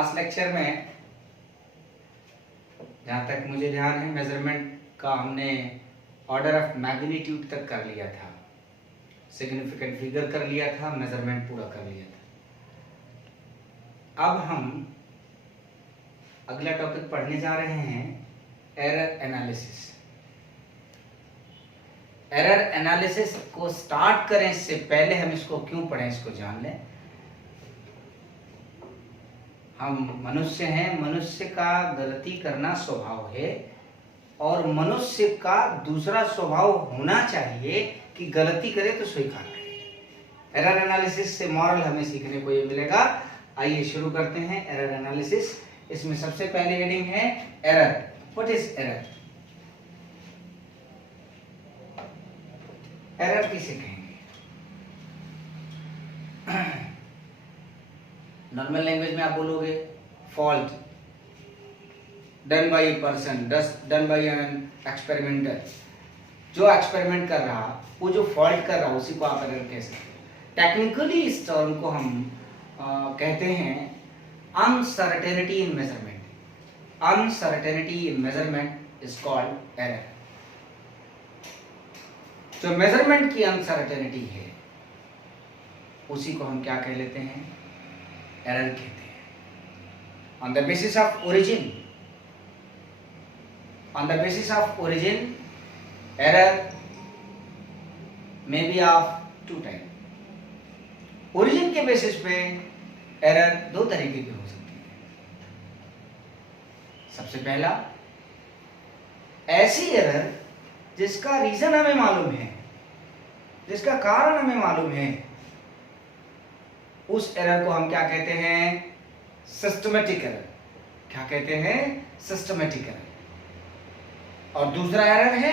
Last lecture में जहाँ तक मुझे ध्यान है मेजरमेंट का हमने ऑर्डर ऑफ मैग्नीट्यूड तक कर लिया था, सिग्निफिकेंट फिगर कर लिया था, मेजरमेंट पूरा कर लिया था। अब हम अगला टॉपिक पढ़ने जा रहे हैं, एरर एनालिसिस। एरर एनालिसिस को स्टार्ट करें इससे पहले हम इसको क्यों पढ़ें इसको जान लें। हम मनुष्य हैं, मनुष्य का गलती करना स्वभाव है और मनुष्य का दूसरा स्वभाव होना चाहिए कि गलती करे तो स्वीकार करे। एरर एनालिसिस से मॉरल हमें सीखने को ये मिलेगा। आइए शुरू करते हैं एरर एनालिसिस। इसमें सबसे पहले हेडिंग है error. What is error? Error किसे कहेंगे? नॉर्मल लैंग्वेज में आप बोलोगे fault done by a person, done by an experimenter. जो एक्सपेरिमेंट कर रहा, वो जो फॉल्ट कर रहा, उसी को आप एरर कह सकते हैं। टेक्निकली इस टर्म को हम कहते हैं uncertainty in measurement. Uncertainty in measurement is called error. जो मेजरमेंट की अनसर्टेनिटी है उसी को हम क्या कह लेते हैं? एरर कहते हैं। On the basis of origin, on the basis of origin error may be of two type. Origin के बेसिस पे एरर दो तरीके की हो सकती है। सबसे पहला, ऐसी एरर जिसका रीजन हमें मालूम है, जिसका कारण हमें मालूम है, उस एरर को हम क्या कहते हैं? Systematic error. क्या कहते हैं? Systematic error. और दूसरा एरर है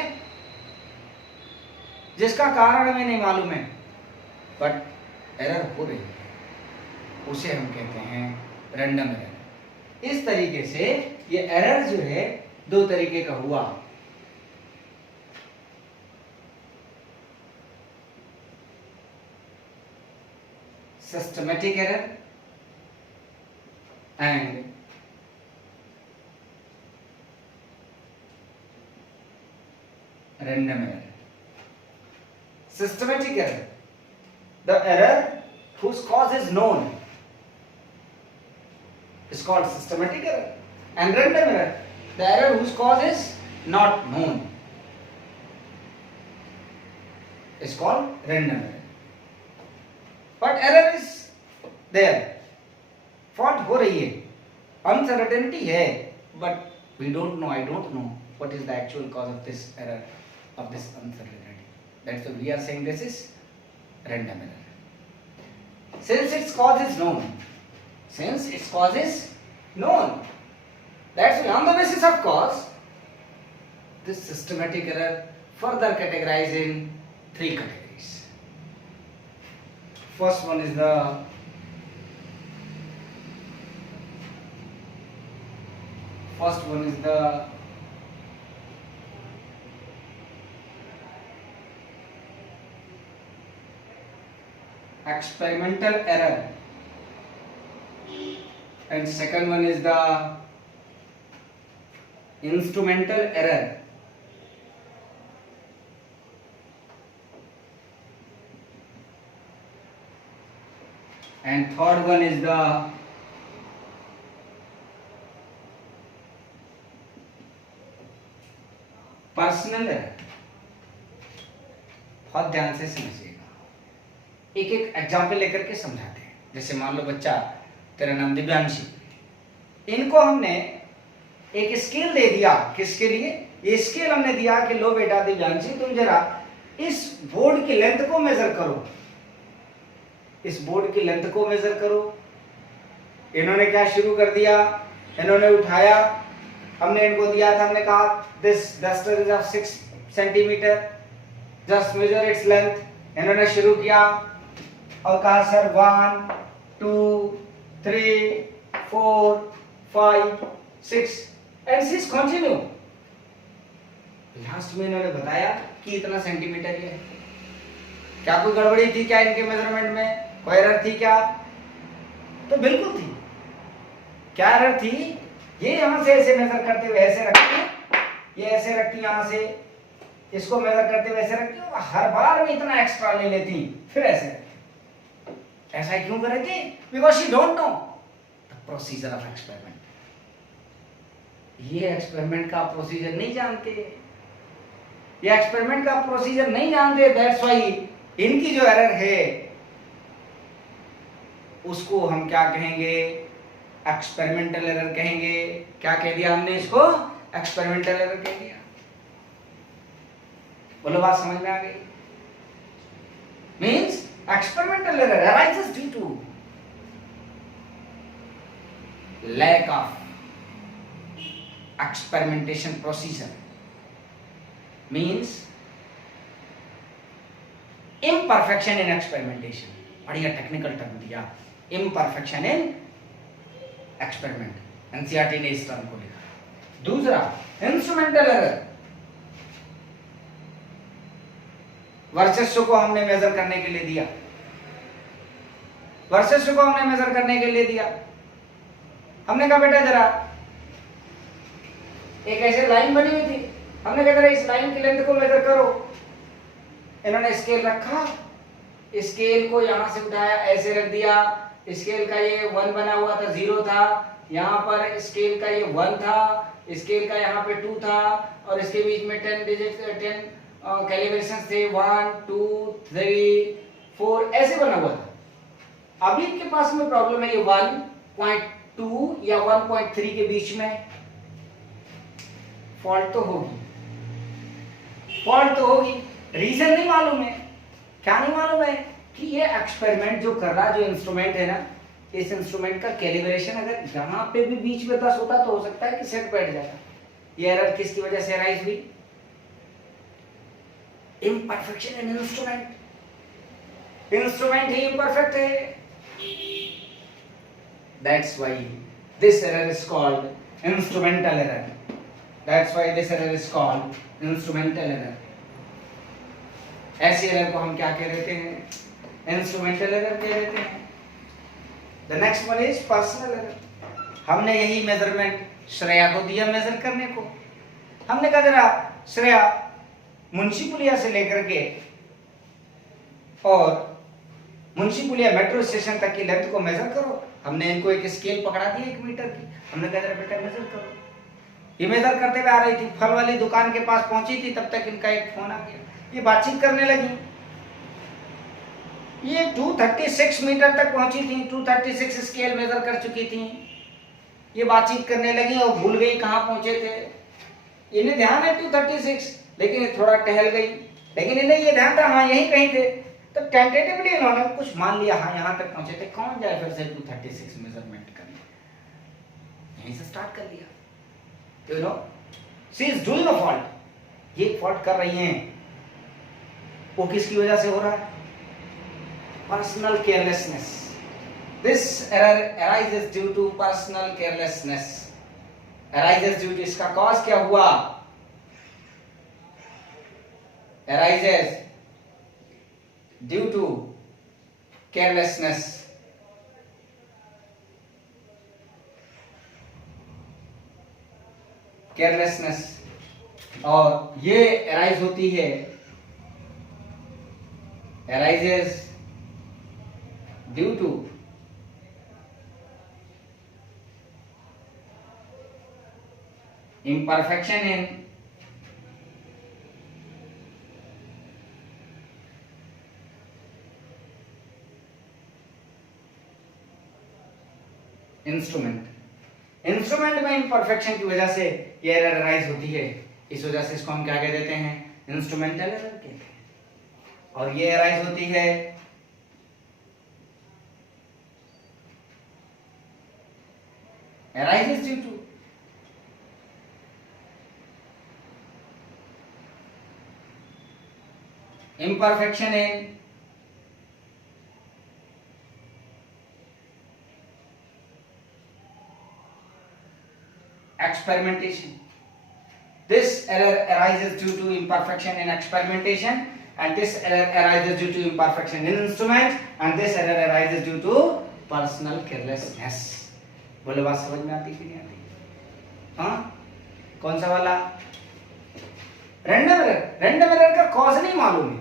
जिसका कारण हमें नहीं मालूम है बट एरर हो रही है, उसे हम कहते हैं रैंडम एरर। इस तरीके से ये एरर जो है दो तरीके का हुआ। Systematic error and random error. Systematic error, the error whose cause is known, is called systematic error, and random error, the error whose cause is not known, is called random error. But error is there, fault हो रही है, uncertainty है, but we don't know, I don't know what is the actual cause of this error, of this uncertainty. That's why we are saying this is random error. Since its cause is known, since its cause is known, that's why on the basis of cause, this systematic error further categorized in three categories. First one is the experimental error, and second one is the instrumental error, and third one is the personal error. बहुत ध्यान से समझिएगा, एक एक example लेकर के समझाते हैं। जैसे मान लो बच्चा, तेरा नाम दिव्यांशी, इनको हमने एक स्केल दे दिया। किसके लिए? ये स्केल हमने दिया कि लो बेटा दिव्यांशी, तुम जरा इस बोर्ड की लेंथ को मेजर करो, इस बोर्ड की लेंथ को मेजर करो। इन्होंने क्या शुरू कर दिया? इन्होंने उठाया, हमने इनको दिया था, हमने कहा this duster is of 6 centimetre, just measure its length. इन्होंने शुरू किया और कहा sir 1 2 3 4 5 6 and six continue. Last में इन्होंने बताया कि इतना सेंटीमीटर ही है। क्या कोई गड़बड़ी थी क्या इनके मेजरमेंट में? कोई एरर थी क्या? तो बिल्कुल थी। क्या एरर थी, ये यहां से ऐसे मेजर करते हुए ऐसे रखती, ये ऐसे रखती यहां से, इसको मेजर करते हुए ऐसे रखती, हर बार में इतना एक्स्ट्रा ले लेती, फिर ऐसे ऐसा क्यों कर रही थी, because she don't know the procedure of experiment. ये एक्सपेरिमेंट का प्रोसीजर नहीं जानते, ये एक्सपेरिमेंट का प्रोसीजर नहीं जानते, दैट्स व्हाई इनकी जो एरर है उसको हम क्या कहेंगे, एक्सपेरिमेंटल एरर कहेंगे। क्या कह दिया हमने इसको, एक्सपेरिमेंटल एरर कह दिया। बोलो बात समझ में आ गई। Means experimental error arises due to lack of experimentation procedure, means imperfection in experimentation। बढ़िया टेक्निकल टर्म दिया, imperfection in experiment, एनसीईआरटी ने इस टर्म को लिखा। दूसरा इंस्ट्रूमेंटल एरर, वर्चस्व को हमने मेजर करने के लिए दिया, वर्चस्व को हमने मेजर करने के लिए दिया, हमने कहा बेटा जरा एक ऐसे लाइन बनी हुई थी, हमने कहा जरा इस लाइन की लेंथ को मेजर करो, इन्होंने स्केल रखा, स्केल को यहां से उठाया ऐसे रख दिया, स्केल का ये 1 बना हुआ था, 0 था, यहाँ पर स्केल का ये 1 था, स्केल का यहाँ पे 2 था, और इसके बीच में 10 डिजिट 10 कैलिब्रेशन थे, 1 2 3 4 ऐसे बना हुआ था। अभी इनके पास में प्रॉब्लम है, ये 1.2 या 1.3 के बीच में फॉल्ट तो होगी, फॉल्ट तो होगी। रीजन नहीं मालूम है, क्या नहीं मालूम है कि ये एक्सपेरिमेंट जो कर रहा, जो इंस्ट्रूमेंट है ना, इस इंस्ट्रूमेंट का कैलिब्रेशन अगर यहां पे भी बीच में 10 होता तो हो सकता है कि सेट बैठ जाता। ये एरर किसकी वजह से अराइज हुई, इम्परफेक्शन इन इंस्ट्रूमेंट, इंस्ट्रूमेंट ही इम्परफेक्ट है, that's why this error is called instrumental error, that's why this error is called instrumental error. ऐसी एरर को हम क्या कह देते हैं, इंस्ट्रूमेंटल एरर कह देते हैं। The next one is personal error. हमने यही मेजरमेंट श्रेया को दिया मेजर करने को, हमने कहा जरा श्रेया मुंशीपुलिया से लेकर के और मुंशीपुलिया मेट्रो स्टेशन तक की लेंथ को मेजर करो। हमने इनको एक स्केल पकड़ा दिया 1 मीटर की, हमने कहा जरा बेटा मेजर करो। ये मेजर करते हुए आ रही थी, फल वाली दुकान के पास पहुंची थी, तब तक इनका एक फोन आ गया, ये बातचीत करने लगी। ये 236 मीटर तक पहुंची थी, 236 स्केल मेजर कर चुकी थी, ये बातचीत करने लगी और भूल गई कहां पहुंचे थे। इन्हें ध्यान है 236, लेकिन ये थोड़ा टहल गई, लेकिन इन्हें ये ध्यान था हाँ यहीं कहीं थे, तो टेंटेटिवली इन्होंने कुछ मान लिया, हाँ यहां तक पहुंचे थे, कौन जाए फिर से 236 मेजरमेंट करने, यहीं से स्टार्ट कर लिया। You know she is doing a fault, ये फॉल्ट कर रही हैं, वो किसकी वजह से हो रहा है, personal carelessness. This error arises due to personal carelessness, arises due to, इसका कॉज क्या हुआ, arises due to carelessness, carelessness, और ये arise होती है, arises due to imperfection in instrument. Instrument में इम्परफेक्शन की वजह से ये एरर अराइज होती है, इस वजह से इसको हम क्या कह देते हैं, इंस्ट्रूमेंटल एरर कहते हैं। और ये अराइज होती है arises due to imperfection in experimentation. This error arises due to imperfection in experimentation, and this error arises due to imperfection in instrument, and this error arises due to personal carelessness. बोले बात समझ में आती कि नहीं आती? हाँ, कौन सा वाला? Random error. रैंडम एरर का कॉज नहीं मालूम है,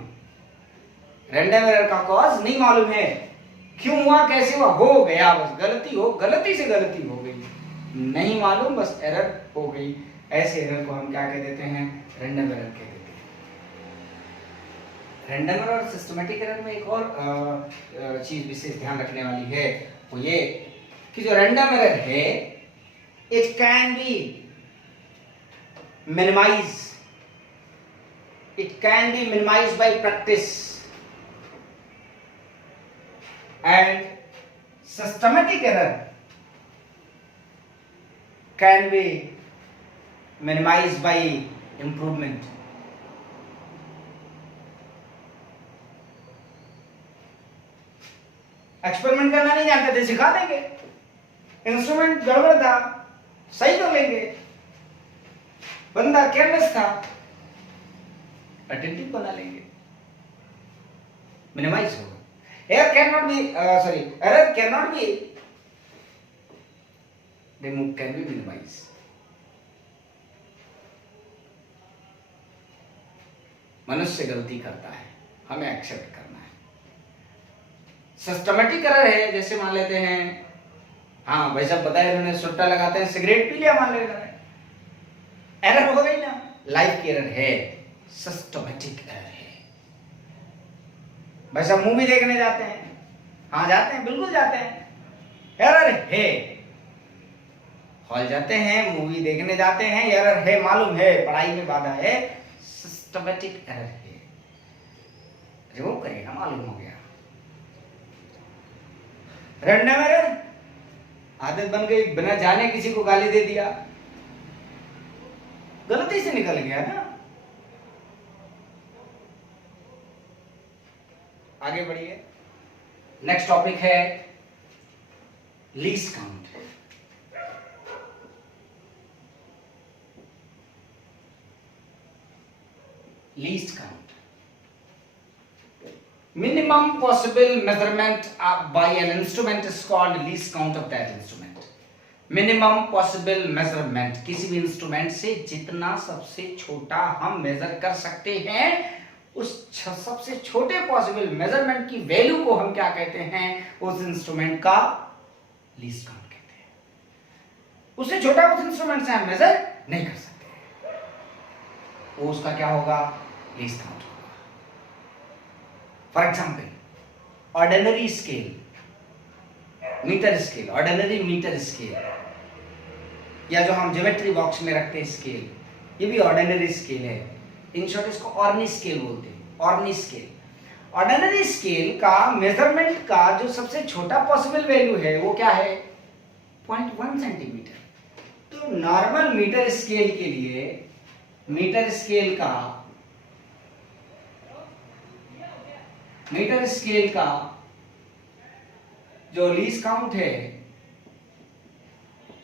रैंडम एरर का कॉज नहीं मालूम है, क्यों हुआ, कैसे हुआ, हो गया, बस गलती से गलती हो गई, नहीं मालूम, बस एरर हो गई। ऐसे एरर को हम क्या कह देते हैं? रैंडम एरर कह देते हैं। रैंडम एरर और सिस्टमैटिक एरर में एक और चीज विशेष ध्यान रखने वाली है, वो ये कि जो रैंडम एरर है, it can be minimise, it can be minimized by practice, and systematic error can be minimized by improvement. Experiment करना नहीं जानते थे, सिखा देंगे। इंस्ट्रूमेंट गड़बड़ था, सही कर लेंगे। बंदा केयरलेस था, अटेंटिव बना लेंगे, मिनिमाइज होगा। Error can not be error can not be remove, can be minimise. मनुष्य गलती करता है, हमें एक्सेप्ट करना है। सिस्टमैटिक एरर है, जैसे मान लेते हैं, हाँ भाई साहब बताए उन्होंने, सुट्टा लगाते हैं, सिगरेट पी लिया, मान लेते हैं, एरर हो गई ना, लाइफ की एरर है, सिस्टमैटिक एरर है। भाई साहब मूवी देखने जाते हैं, हाँ जाते हैं, बिल्कुल जाते हैं, एरर है। हॉल जाते हैं, मूवी देखने जाते हैं, एरर है, मालूम है, पढ़ाई में बाधा है, सिस्टमैटिक एरर है, रिमूव करेगा, मालूम हो गया। रैंडम एरर, आदत बन गई, बिना जाने किसी को गाली दे दिया, गलती से निकल गया ना। आगे बढ़िए, नेक्स्ट टॉपिक है least count. Least count, minimum possible measurement by an instrument is called least count of that instrument. Minimum possible measurement, किसी भी इंस्ट्रूमेंट से जितना सबसे छोटा हम मेजर कर सकते हैं, उस सबसे छोटे पॉसिबल मेजरमेंट की वैल्यू को हम क्या कहते हैं? उस इंस्ट्रूमेंट का लीस्ट काउंट कहते हैं। उससे छोटा उस इंस्ट्रूमेंट से हम मेजर नहीं कर सकते, वो उसका क्या होगा? लीस्ट काउंट होगा। For example, ordinary scale, metre scale, ordinary metre scale, या जो हम ज्योमेट्री बॉक्स में रखते हैं स्केल, ये भी ऑर्डिनरी स्केल है। इन शॉर्ट इसको ऑर्नी स्केल बोलते हैं, ऑर्नी स्केल। ऑर्डिनरी स्केल का मेजरमेंट का जो सबसे छोटा पॉसिबल वैल्यू है वो क्या है? 0.1 सेंटीमीटर। तो नॉर्मल मीटर स्केल के लिए, मीटर स्केल का जो लीस्ट काउंट है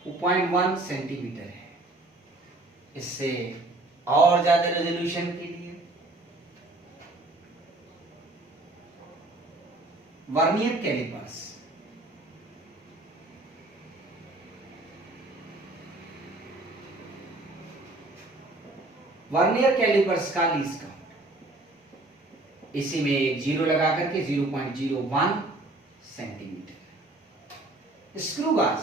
वो 0.1 सेंटीमीटर है। इससे और ज्यादा रेजोल्यूशन के लिए वर्नियर कैलिपर्स, वर्नियर कैलिपर्स का लीस्ट काउंट, इसी में एक जीरो लगा करके 0.01 सेंटीमीटर। स्क्रू गाज,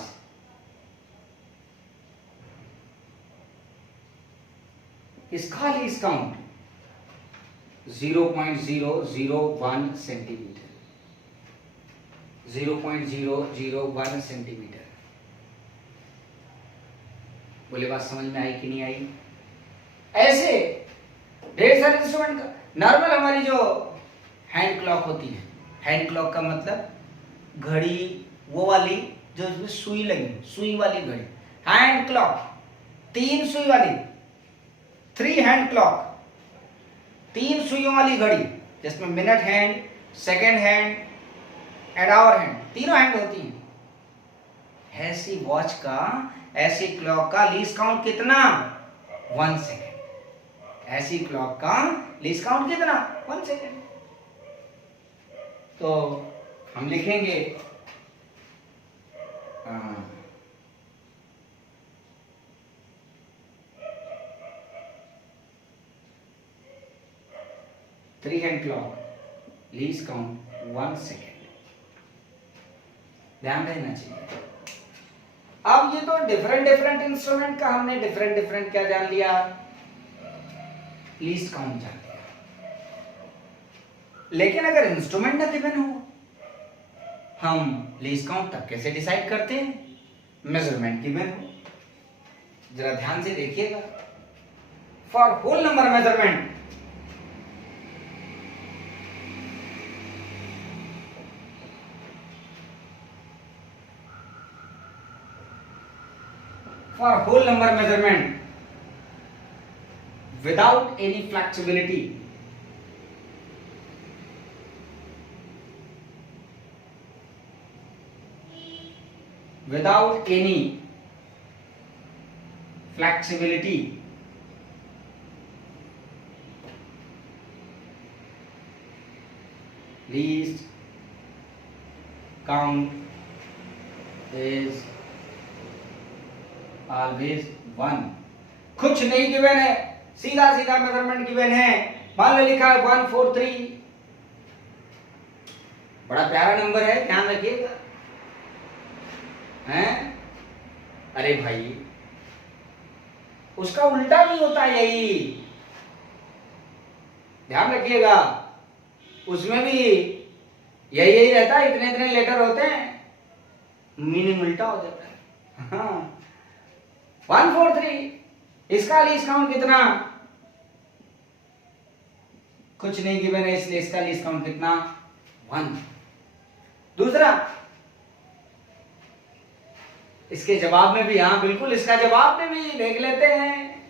इसका लीस्ट काउंट 0.001 सेंटीमीटर, 0.001 सेंटीमीटर। बोले बात समझ में आई कि नहीं आई? ऐसे ढेर सारे इंस्ट्रूमेंट का। नॉर्मल हमारी जो हैंड क्लॉक होती है, हैंड क्लॉक का मतलब घड़ी वो वाली जो इसमें सुई लगी, सुई वाली घड़ी, हैंड क्लॉक, 3 सुई वाली, 3 हैंड क्लॉक, 3 सुइयों वाली घड़ी, जिसमें minute hand, second hand and hour hand, तीनों हैंड होती हैं। ऐसी वॉच का, ऐसी क्लॉक का लीस्ट काउंट कितना? 1 सेकेंड। ऐसी क्लॉक का लीस्ट काउंट कितना? 1 सेकेंड। तो हम लिखेंगे 3 hand clock, least count 1 second. ध्यान रहना चाहिए। अब ये तो डिफरेंट डिफरेंट इंस्ट्रूमेंट का हमने डिफरेंट डिफरेंट क्या जान लिया, लीस्ट काउंट जान लिया। लेकिन अगर इंस्ट्रूमेंट ना गिवन हो, हम लीस्ट काउंट तब कैसे डिसाइड करते हैं, मेजरमेंट गिवन हो। जरा ध्यान से देखिएगा। For whole number measurement, for whole number measurement without any flexibility, without any flexibility, least count is always 1। कुछ नहीं गिवन है, सीधा सीधा मेजरमेंट गिवन है। मान लो लिखा है 143, बड़ा प्यारा नंबर है, ध्यान रखिएगा। हैं? अरे भाई, उसका उल्टा भी होता है यही, ध्यान रखिएगा। उसमें भी यही रहता है, इतने इतने लेटर होते हैं, मीनिंग उल्टा हो जाता है। हाँ, 143, इसका लीस्ट काउंट कितना, कुछ नहीं गिवन है, इसलिए इसका लीस्ट काउंट कितना, 1। दूसरा, इसके जवाब में भी, हाँ बिल्कुल, इसका जवाब में भी देख लेते हैं।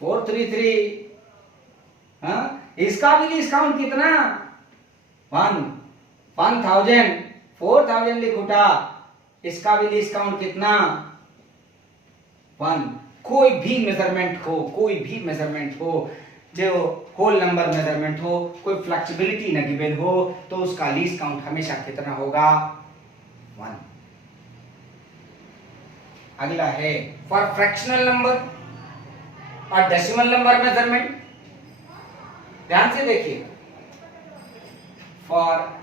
433, हाँ, इसका भी लीस्ट काउंट कितना, 1। 1000, 4000 लिख उठा, इसका भी लीस्ट काउंट कितना, 1। कोई भी मेजरमेंट हो, कोई भी मेजरमेंट हो, जो होल नंबर मेजरमेंट हो, कोई फ्लेक्सिबिलिटी न गिवन हो, तो उसका लीस्ट काउंट हमेशा कितना होगा, 1। अगला है फॉर फ्रैक्शनल नंबर और डेसिमल नंबर मेजरमेंट। ध्यान से देखिए। फॉर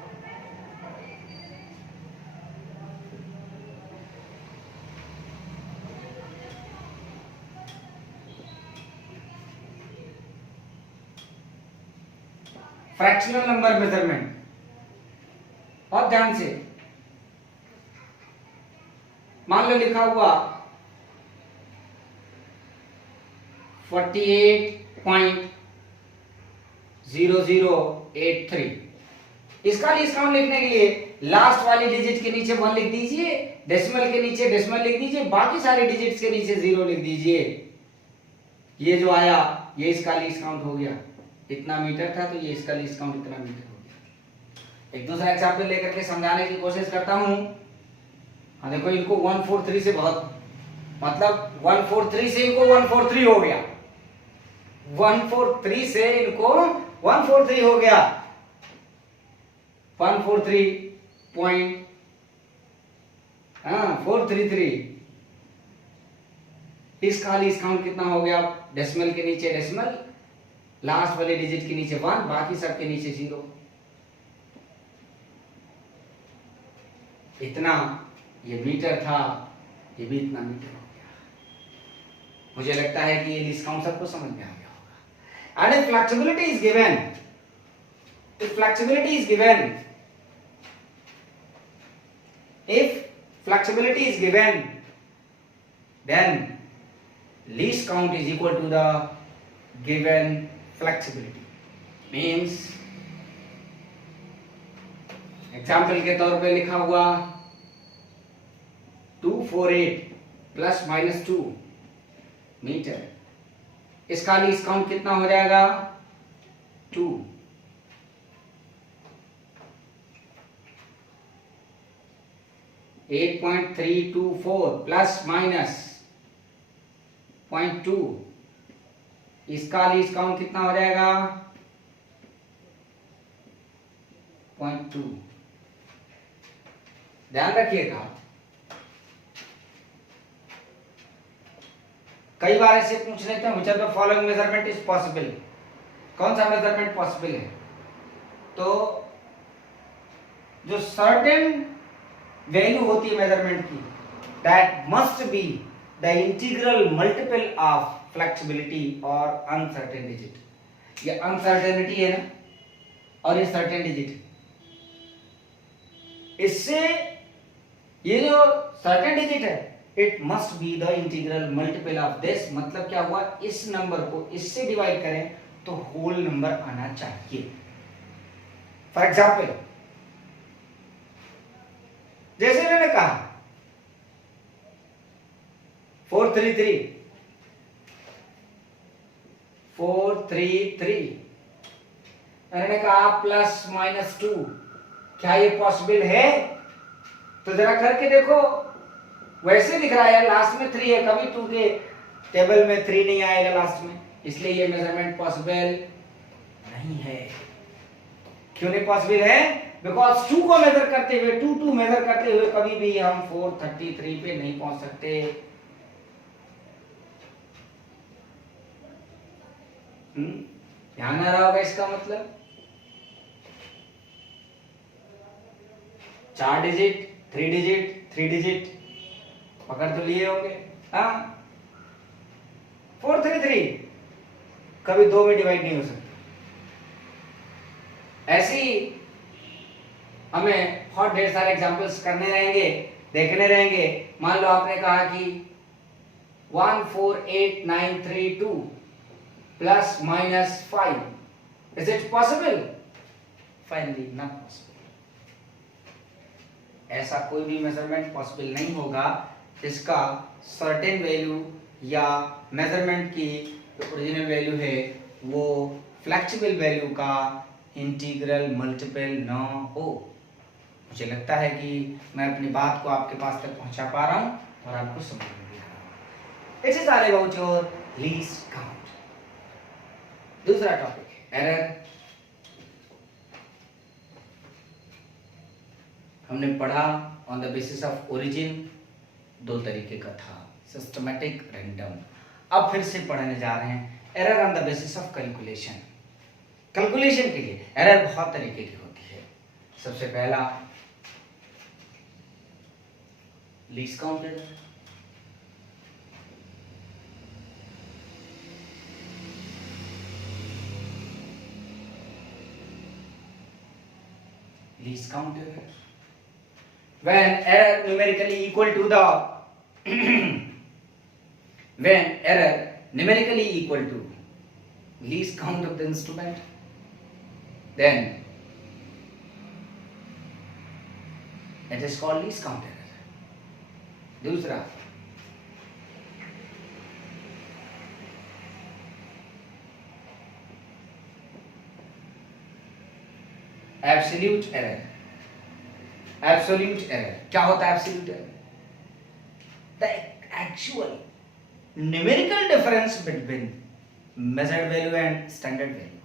फ्रैक्शनल नंबर मेजरमेंट, और ध्यान से, मान लो लिखा हुआ 48.0083, इसका लीस्ट काउंट लिखने के लिए लास्ट वाली डिजिट के नीचे 1 लिख दीजिए, डेसिमल के नीचे डेसिमल लिख दीजिए, बाकी सारे डिजिट्स के नीचे 0 लिख दीजिए। ये जो आया, ये इसका लीस्ट काउंट हो गया। इतना मीटर था तो ये इसका लीस्ट काउंट इतना मीटर हो गया। एक दूसरा एग्जांपल लेकर के समझाने की कोशिश करता हूं। हाँ देखो, इनको 143 से बहुत, मतलब 143 से इनको 143 हो गया, 143 से इनको 143 हो गया, 143.433। इसका लीस्ट काउंट कितना हो गया, डेसिमल के नीचे डेसिमल, लास्ट वाले डिजिट के नीचे 1, बाकी सब के नीचे 0। इतना ये मीटर था, ये भी इतना मीटर हो गया। मुझे लगता है कि ये लीस्ट काउंट सबको समझ में आ गया होगा। And if flexibility is given, if flexibility is given, if flexibility is given, then least count is equal to the given flexibility. Means example के तौर पे लिखा हुआ 248 प्लस माइनस 2 मीटर, इसका लीस्ट काउंट कितना हो जाएगा, 2। 8.324 प्लस माइनस 0.2, इसका लीस्ट काउंट कितना हो जाएगा, 0.2। ध्यान रखिएगा, कई बार ऐसे पूछ लेते हैं, which of the following measurement is possible, कौन सा मेजरमेंट पॉसिबल है? तो जो सर्टेन वैल्यू होती है मेजरमेंट की, that must be the integral multiple of flexibility और अनसर्टेन डिजिट। ये अनसर्टेनिटी है ना, और ये सर्टेन डिजिट, इससे ये जो सर्टेन डिजिट है, it must be the integral multiple of this. मतलब क्या हुआ, इस नंबर को इससे डिवाइड करें तो होल नंबर आना चाहिए। फॉर एग्जाम्पल, जैसे मैंने कहा 433 मैंने कहा प्लस माइनस 2, क्या ये पॉसिबल है? तो जरा करके देखो, वैसे दिख रहा है लास्ट में 3 है, कभी 2 के टेबल में 3 नहीं आएगा लास्ट में, इसलिए ये मेजरमेंट पॉसिबल नहीं है। क्यों नहीं पॉसिबल है? बिकॉज 2 को मेजर करते हुए, 2 मेजर करते हुए कभी भी हम 433 पे नहीं पहुंच सकते। ध्यान आ रहा होगा इसका मतलब। 4 डिजिट, 3 डिजिट, 3 डिजिट पकड़ तो लिए होंगे। हाँ, 433 कभी 2 में डिवाइड नहीं हो सकता। ऐसी हमें बहुत ढेर सारे एग्जांपल्स करने रहेंगे, देखने रहेंगे। मान लो आपने कहा कि 148932 plus minus 5, is it possible? Finally not possible. ऐसा कोई भी मेजरमेंट पॉसिबल नहीं होगा जिसका सर्टेन वैल्यू या मेजरमेंट की जो ओरिजिनल वैल्यू है वो फ्लेक्सिबल वैल्यू का इंटीग्रल मल्टीपल न हो। मुझे लगता है कि मैं अपनी बात को आपके पास तक पहुंचा पा रहा हूं और आपको समझ में भी आ रहा हूं। It is all about your least count. दूसरा टॉपिक, एरर। हमने पढ़ा on the basis of origin, 2 तरीके का था, सिस्टमैटिक, रैंडम। अब फिर से पढ़ने जा रहे हैं error on the basis of calculation. Calculation के लिए एरर बहुत तरीके की होती है। सबसे पहला least count error. Least count error. When error numerically equal to the when error numerically equal to least count of the instrument, then it is called least count error. दूसरा एब्सोल्यूट एरर। एब्सोल्यूट एरर क्या होता है? Absolute error, the actual numerical difference between measured value and standard value.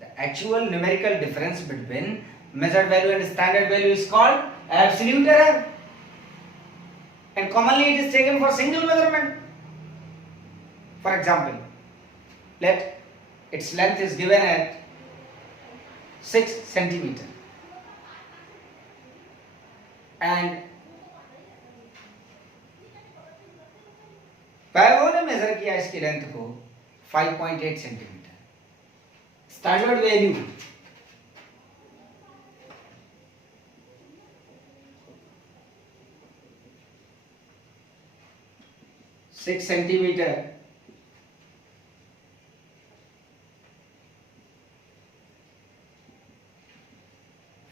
The actual numerical difference between measured value and standard value is called absolute error, and commonly it is taken for single measurement. For example, let its length is given at 6 centimeter and Pavo ने major किया इसकी length को 5.8 centimetre. Standard value 6 centimetre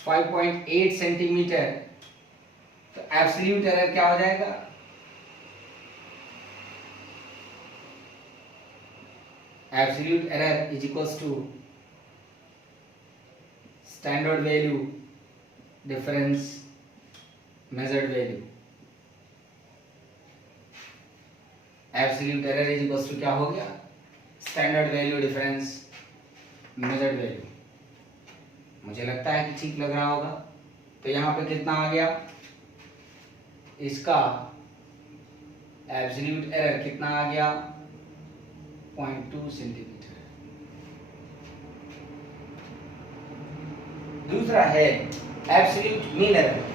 .8 centimetre, तो absolute error क्या हो जाएगा? Absolute error is equals to standard value difference measured value. Absolute error is equals to क्या हो गया? Standard value difference measured value. मुझे लगता है कि ठीक लग रहा होगा। तो यहाँ पे कितना आ गया? इसका एब्सोल्यूट एरर कितना आ गया 0.2 सेंटीमीटर। दूसरा है absolute mean error.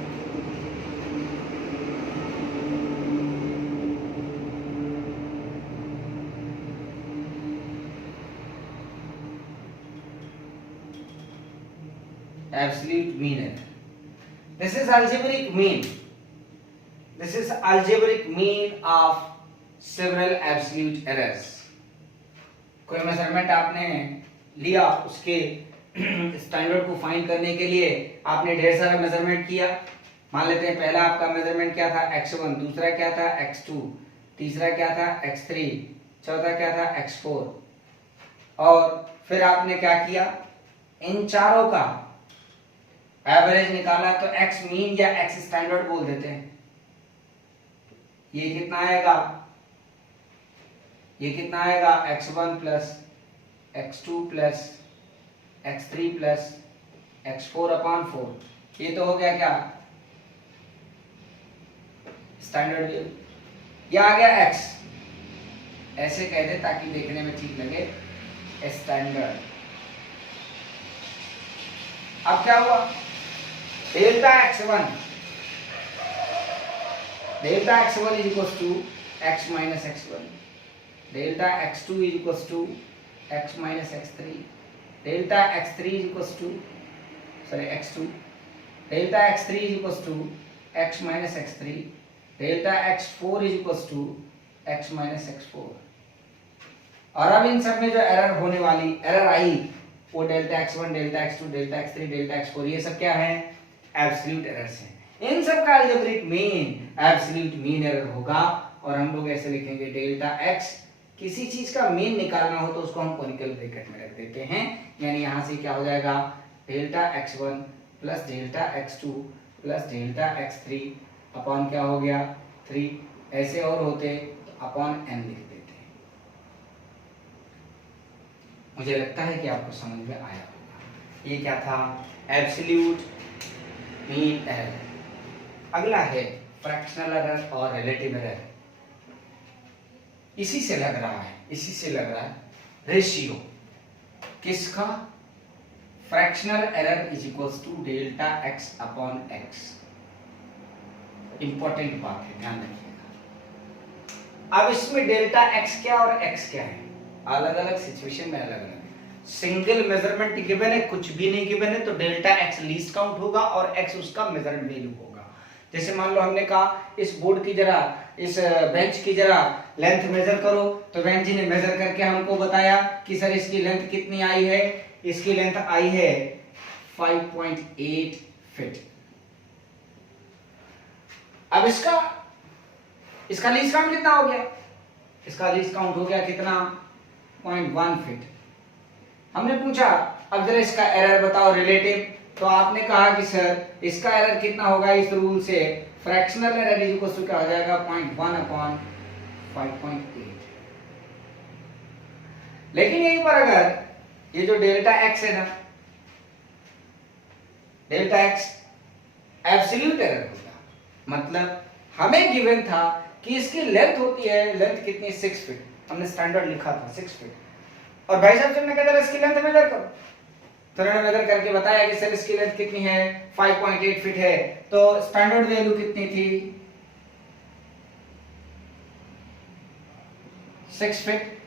Absolute mean error. This is algebraic mean. This is algebraic mean of several absolute errors. कोई मेजरमेंट आपने लिया, उसके स्टैंडर्ड को फाइंड करने के लिए आपने ढेर सारा मेजरमेंट किया। मान लेते हैं पहला आपका मेजरमेंट क्या था x1, दूसरा क्या था x2, तीसरा क्या था x3, चौथा क्या था x4, और फिर आपने क्या किया, इन चारों का एवरेज निकाला तो x मीन या x स्टैंडर्ड बोल देते हैं। ये कितना आएगा, ये कितना आएगा x1 plus x2 plus x3 plus x4 upon 4। ये तो हो गया क्या स्टैंडर्ड वेव। ये आ गया x, ऐसे कह दे ताकि देखने में ठीक लगे, स्टैंडर्ड। अब क्या हुआ, delta x1 is equals to x minus x1, delta x2 is equals to x minus x3, delta x3 is equals to x2, delta x3 is equals to x minus x3, delta x4 is equals to x minus x4। और अब इन सब में जो error होने वाली error आई वो delta x1, delta x2, delta x3, delta x4, ये सब क्या है, एब्सोल्यूट एरर्स हैं। इन सब का algebraic mean absolute mean error होगा। और हम लोग ऐसे लिखेंगे डेल्टा x, किसी चीज का मीन निकालना हो तो उसको हम कोनिकल ब्रैकेट में रख देते हैं, यानी यहां से क्या हो जाएगा delta x1 plus delta x2 plus delta x3 upon क्या हो गया 3, ऐसे और होते तो अपॉन n लिख देते हैं। मुझे लगता है कि आपको समझ में आया होगा। ये क्या था, एब्सोल्यूट मीन एरर। अगला है फ्रैक्शनल एरर और रिलेटिव एरर। इसी से लग रहा है रेशियो किसका, fractional error is equals to delta x upon x। Important बात है, ध्यान रखिएगा। अब इसमें डेल्टा x क्या और x क्या है, अलग अलग सिचुएशन में अलग अलग। सिंगल मेजरमेंट गिवन है, कुछ भी नहीं गिवन है, तो डेल्टा x लीस्ट काउंट होगा और x उसका मेजर्ड वैल्यू होगा। जैसे मान लो हमने कहा इस बोर्ड की जरा, इस बेंच की जरा लेंथ मेजर करो, तो बेंच जी ने मेजर करके हमको बताया कि सर इसकी लेंथ कितनी आई है, इसकी लेंथ आई है 5.8 फीट। अब इसका लीस्ट काउंट कितना हो गया, इसका लीस्ट काउंट हो गया कितना 0.1 फीट। हमने पूछा अब जरा इसका एरर बताओ रिलेटिव, तो आपने कहा कि सर इसका एरर कितना होगा, इस रूल से fractional error is equal to क्या हो जाएगा 0.1 अपॉन 5.8। लेकिन यहीं पर अगर ये जो डेल्टा x है ना, डेल्टा x एब्सोल्यूट एरर होगा, मतलब हमें गिवन था कि इसकी लेंथ होती है, लेंथ कितनी 6 फीट, हमने स्टैंडर्ड लिखा था 6 फीट, और भाई साहब जब ने कहा इसकी लेंथ मेजर करो, तो उन्होंने मेजर करके बताया कि सर इसकी लेंथ कितनी है 5.8 फीट है, तो स्टैंडर्ड वैल्यू कितनी थी 6 फीट,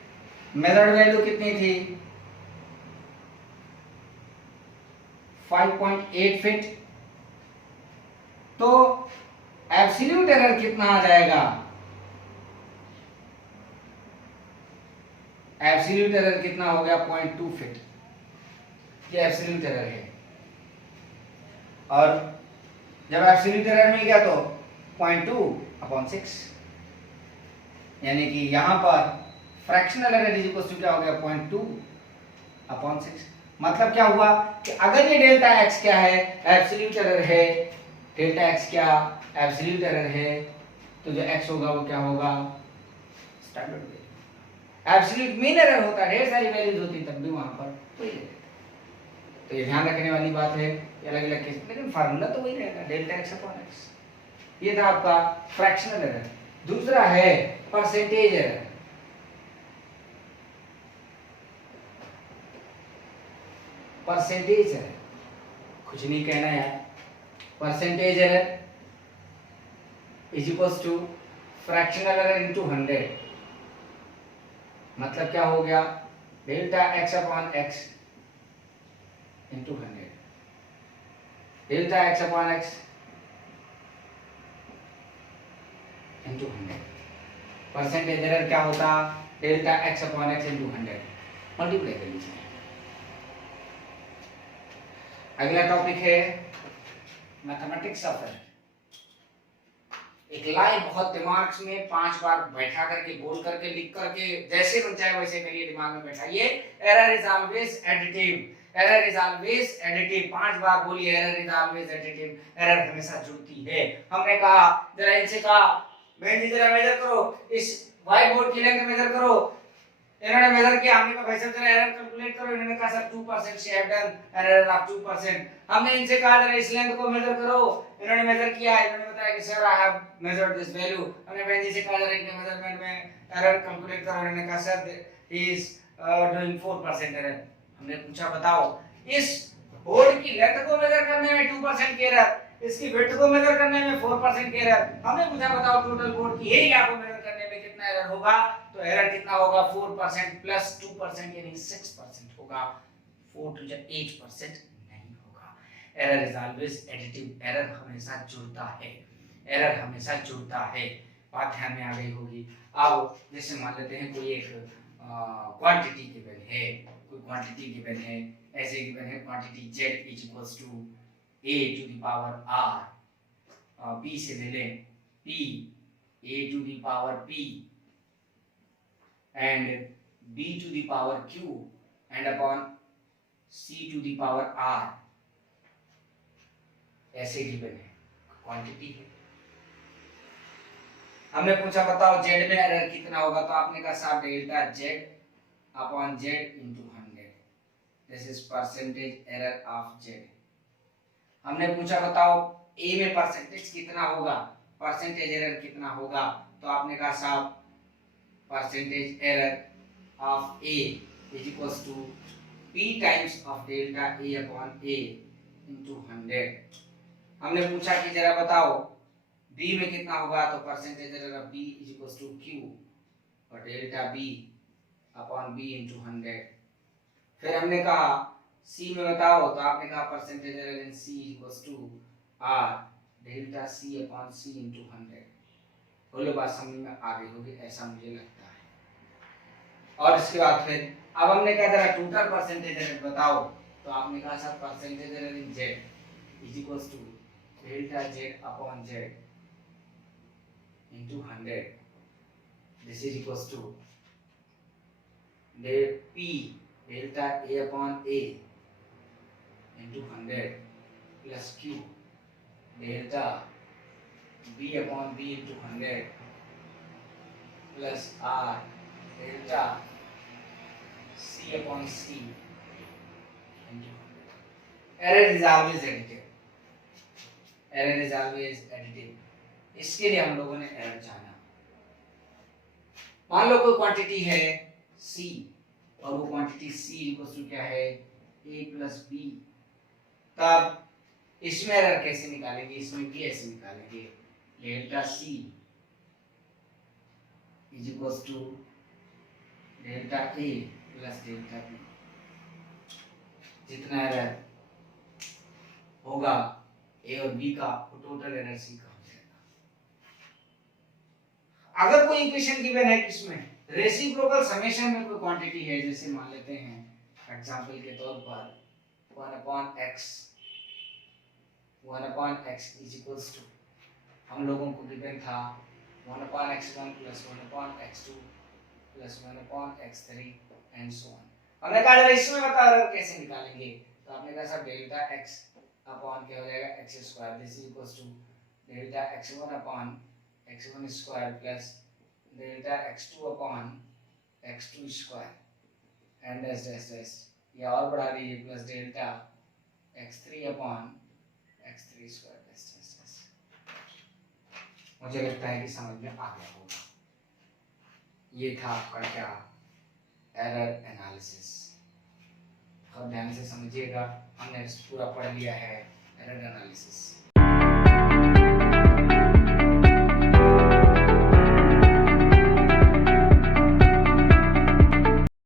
मेजर्ड वैल्यू कितनी थी 5.8 फीट। तो एब्सोल्यूट एरर कितना आ जाएगा, एब्सोल्यूट एरर कितना हो गया 0.2 फीट, ये एब्सोल्यूट एरर है। और जब एब्सोल्यूट एरर मिल गया तो 0.2/6, यानी कि यहां पर fractional error is equal to क्या हो गया 0.2/6। मतलब क्या हुआ कि अगर ये डेल्टा x क्या है एब्सोल्यूट एरर है, डेल्टा x क्या एब्सोल्यूट एरर है, तो जो x होगा वो क्या होगा standard value. Absolute mean error होता है, ढेर सारी वैल्यूज होती तब भी वहां पर वही रहता। तो ये ध्यान रखने वाली बात है, ये अलग अलग केस, लेकिन फार्मूला तो वही रहेगा डेल्टा x अपॉन x। ये था आपका फ्रैक्शनल एरर। दूसरा है परसेंटेज एरर। परसेंटेज एरर कुछ नहीं कहना है। Percentage error is equals to fractional error into 100। मतलब क्या हो गया, delta x upon x into 100। Delta x upon x into 100। Percentage error क्या होता, delta x upon x into 100 multiply कर लीजिए। अगला टॉपिक है मैथमेटिक्स ऑफ एरर। एक लाइन बहुत दिमाग में 5 बार बैठा करके, बोल करके, लिख करके, जैसे मन चाहे वैसे करिए, दिमाग में बैठाइए। Error is always additive. Error is always additive. 5 बार बोलिए, error is always additive. Error हमेशा जुड़ती है। हमने कहा, जरा इनसे कहा, बहन जी जरा मेजर करो, इस व्हाइट बोर्ड की लेंथ मेजर करो। इन्होंने मेजर किया, हमने कहा भाई साहब जरा एरर कैलकुलेट करो। इन्होंने कहा sir 2% she have done error of 2%। हमने इनसे कहा जरा इस लेंथ को मेजर करो। इन्होंने मेजर किया, इन्होंने बताया कि sir I have measured this value. हमने बहन जी से कहा जरा इनके मेजरमेंट में एरर कैलकुलेट करो। इन्होंने कहा sir he is doing 4% error. हमने पूछा बताओ इस बोर्ड की लेंथ को मेजर करने में 2% की एरर, इसकी विड्थ को मेजर करने में 4% की एरर। हमने पूछा बताओ टोटल बोर्ड की एरिया को मेजर करने में कितना एरर होगा। तो एरर कितना होगा, 4% प्लस 2% यानी 6% होगा। 4 to 8% नहीं होगा। Error is always additive. Error हमेशा जुड़ता है। एरर हमेशा जुड़ता है। बात ध्यान में आ गई होगी। अब जैसे मान लेते हैं कोई एक क्वांटिटी गिवन है, कोई क्वांटिटी गिवन है, ऐसे गिवन है quantity z is equals to a to the power r, b से ले लें p a to the power p and b to the power q and upon c to the power r, ऐसे given है, quantity है। हमने पूछा बताओ z में एरर कितना होगा। तो आपने कहा साहब delta z upon z into 100, this is percentage error of z। हमने पूछा बताओ a में परसेंटेज कितना होगा, परसेंटेज एरर कितना होगा। तो आपने कहा साहब percentage error of a is equals to p times of delta a upon a into 100। हमने पूछा कि जरा बताओ b में कितना होगा। तो percentage error of b is equals to q और delta b upon b into 100। फिर हमने कहा c में बताओ। तो आपने कहा percentage error in c equals to r delta c upon c into 100। बोलो बात समझ में आ गई होगी, ऐसा मुझे लगता है। और इसके बाद फिर अब हमने कहा जरा टोटल परसेंटेज एरर बताओ। तो आपने कहा sir percentage error in z is equals to delta z upon z into 100। This is equals to p delta a upon a into 100 plus q delta b upon b into 100 plus r delta c upon c into 100। Error is always additive. Error is always additive. इसके लिए हम लोगों ने error जाना। मान लो कोई quantity है c और वो क्वांटिटी c इक्वल्स टू क्या है, a प्लस b। तब इसमें एरर कैसे निकालेंगे, इसमें भी ऐसे निकालेंगे। Delta c is equals to delta a plus delta b। जितना एरर होगा a और b का, वो टोटल एरर c का हो जाएगा। अगर कोई इक्वेशन गिवन है किसमें रेसिप्रोकल समेशन में कोई क्वांटिटी है, जैसे मान लेते हैं एग्जांपल के तौर पर 1 upon x is equals to, हम लोगों को गिवन था 1 upon x1 plus 1 upon x2 plus 1 upon x3 and so on. हमने कहा जरा इसमें बताओ एरर कैसे निकालेंगे। तो आपने कहा सर डेल्टा x अपॉन क्या हो जाएगा x square, this is equals to delta x1 upon x1 square plus delta x2 upon x2 square and dash dash dash, या और बढ़ा दीजिए plus delta x3 upon x3 square dash dash dash. मुझे लगता है कि समझ में आ गया होगा। ये था आपका क्या, एरर एनालिसिस। अब ध्यान से समझिएगा, हमने पूरा पढ़ लिया है एरर एनालिसिस।